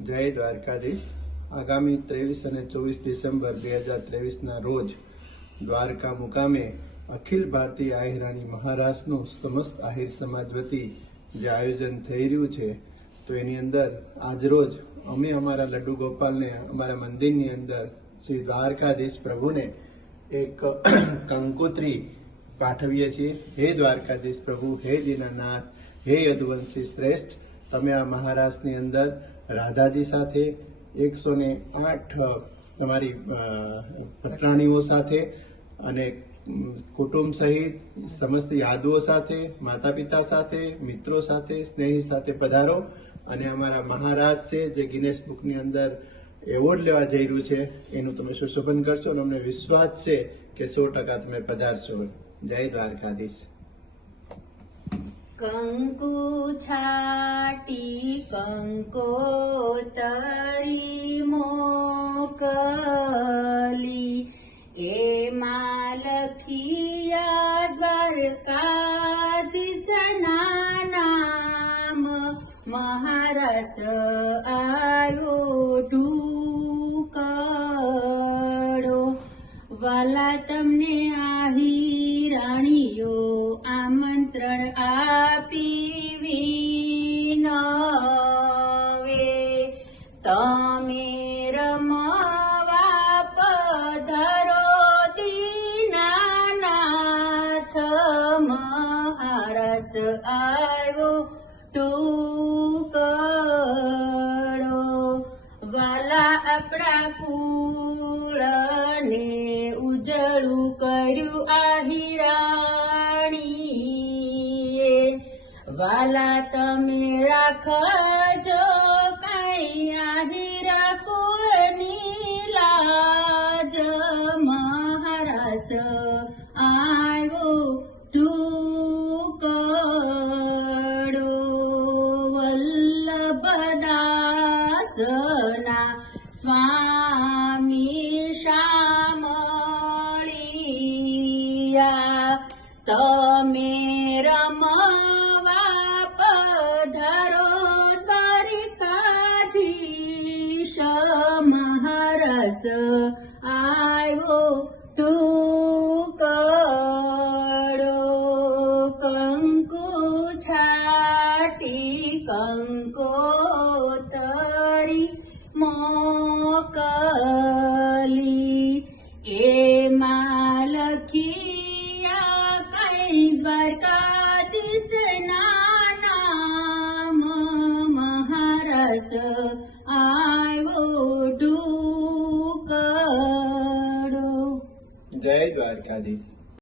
જય દ્વારકાધીશ। આગામી 23 અને 24 ડિસેમ્બર 2023ના રોજ દ્વારકા મુકામે અખિલ ભારતીય આહિરાણી મહારાજનું સમસ્ત આહિર સમાજ વતી જે આયોજન થઈ રહ્યું છે, તો એની અંદર આજરોજ અમે અમારા લડ્ડુ ગોપાલને અમારા મંદિરની અંદર શ્રી દ્વારકાધીશ પ્રભુને એક કંકોત્રી પાઠવીએ છીએ। હે દ્વારકાધીશ પ્રભુ, હે દીનાનાથ, હે યદુવંશી શ્રેષ્ઠ, તમે આ મહારાષ્ટ્રની અંદર રાધાજી સાથે 108 તમારી પટરાણીઓ સાથે અને કુટુંબ સહિત સમસ્ત યાદવો સાથે, માતા પિતા સાથે, મિત્રો સાથે, સ્નેહી સાથે પધારો અને અમારા મહારાજ છે જે ગિનેસ બુકની અંદર એવોર્ડ લેવા જઈ રહ્યું છે એનું તમે સુશોભન કરશો અને અમને વિશ્વાસ છે કે 100% તમે પધારશો। જય દ્વારકાધીશ। કંકુ છાટી કંકોતરી મોકલી, એમાં લખિયા દ્વારકાધીશના નામ, મહારસ આવ્યો ઢૂકડો, વાલા તમને આહિરાણીઓ આમંત્રણ આપી વિનવે, તમે રમવા પધારો દીનાનાથ, મહારસ આવ્યો ટુકડો, વાલા આપણા કુળને ઉજળું કર્યું આહિરાણીએ, વાલા તમે રાખજો કાંઈ આહિરા કુળની લાજ, મહારાસ આવ્યો ટુકડો, વલ્લભદાસના સ્વામી શામળિયા, તમે રમવા પધારો દ્વારકાધીશ, મહારસ આવ્યો ટુકડો, કંકુ છાટી કંકોતરી મોકલી, એમાં લખિયા કઈ દ્વારકાધીશના નામ, મહારસ આવ્યો ઢૂકડો। જય દ્વારકાધીશ।